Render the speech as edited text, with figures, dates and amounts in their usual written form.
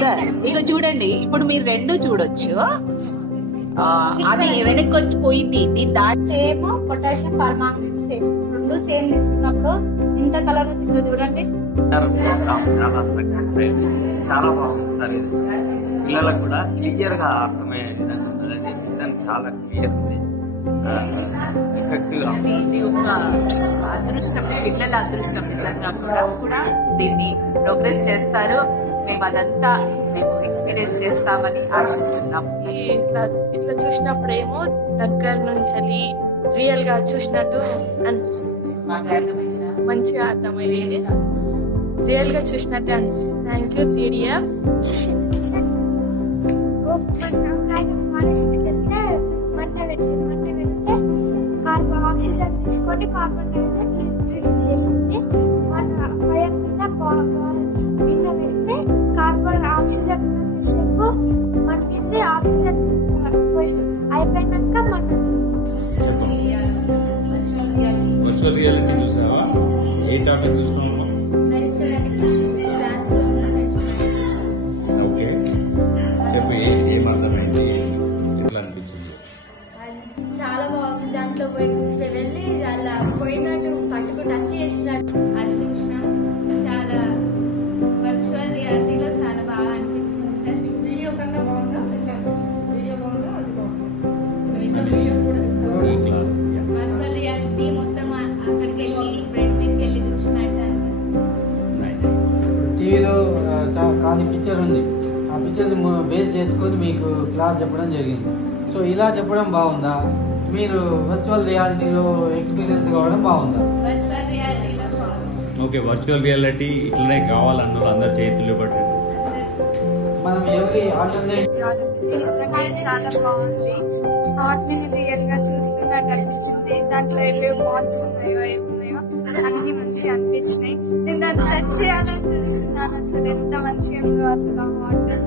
Sir ఇక చూడండి, ఇప్పుడు మీరు రెండు చూడొచ్చు. అది వెనక్కి వచ్చి పోయింది, దీని దాటి సేమ్ పొటాషియం పర్మాంగనేట్ సేమ్ రెండు సేమ్ తీసుకున్నప్పుడు ఎంత కలర్ వచ్చిందో చూడండి. చాలా సక్సెస్ అయింది, చాలా బాగుంది సార్. ఇది పిల్లలకు కూడా క్లియర్ గా అర్థమయ్యే విధంగా ఉంటుంది. మిషన్ చాలా క్లియర్ ఉంది, ఎఫెక్టివ్ గా. ఇది ఒక అదృష్టం, పిల్లల అదృష్టం నిజంగా కూడా దీన్ని ప్రోగ్రెస్ చేస్తారు. మేము అదంతా ఎక్స్పీరియన్స్ చేస్తామని ఆశిస్తున్నాం. ఇట్లా చూసినప్పుడేమో దగ్గర నుంచి రియల్ గా చూసినట్టు అనిపిస్తుంది, మంచిగా అర్థమైంది, రియల్ గా చూసినట్టే అనిపిస్తుంది. Thank you TDF. మంట పెడితే ఆక్సిజన్ తీసుకొని కార్బన్ డైఆక్సైడ్ రిలీజ్ చేసింది. మన ఫైర్ మీద గిన్నె పెడితే కార్బన్ ఆక్సిజన్ సేపు మనకి ఆక్సిజన్ అయిపోయినాక మనం వర్చువల్ రియాలిటీ చూసావా? ఏ టాపిక్ చూసినావు? ఓకే, చెప్పు, ఏమర్థమైంది, ఎట్లా అనిపించింది? చాలా బాగుంది. దాంట్లో వెళ్ళి అలా పోయినట్టు పట్టుకు టచ్ చేసినట్టు అది చూసినాం. చాలా వర్చువల్ రియాలిటీలో చాలా బాగా అనిపించింది సార్. వీడియో కన్నా బాగుందా? వీడియో బాగుందా? అది బాగుందా? వీడియోస్ కూడా చూస్తాం. వర్చువల్ రియాలిటీ మొత్తం అక్కడికి వెళ్ళి బ్రెడ్ మీదకి వెళ్ళి చూసినట్టు అనిపించింది. టీవీలో కానీ పిక్చర్ ఉంది, ఆ పిక్చర్ బేస్ చేసుకొని మీకు క్లాస్ చెప్పడం జరిగింది. సో ఇలా చెప్పడం బాగుందా? మీరు వర్చువల్ రియాలిటీలో ఎక్స్పీరియన్స్ కావడం బాగుందా? వర్చువల్ రియాలిటీలో బాగుంది. ఓకే, వర్చువల్ రియాలిటీ ఇట్లనే కావాలన్న అందరు చేతుల్లో పట్టండి. మనం ఎవరి ఆల్టర్నేట్ చాలా బాగుంది. వాటిని రియల్ గా చూస్తున్నట్టు అనిపించింది. దాంట్లో వెళ్ళే బాట్స్ ఉన్నాయో ఏమున్నాయో అన్ని మంచిగా అనిపించినాయి. నేను దాన్ని టచ్ చేయాలని చూస్తున్నాను. అసలు ఎంత మంచిగా ఉందో అసలు ఆ వాటర్.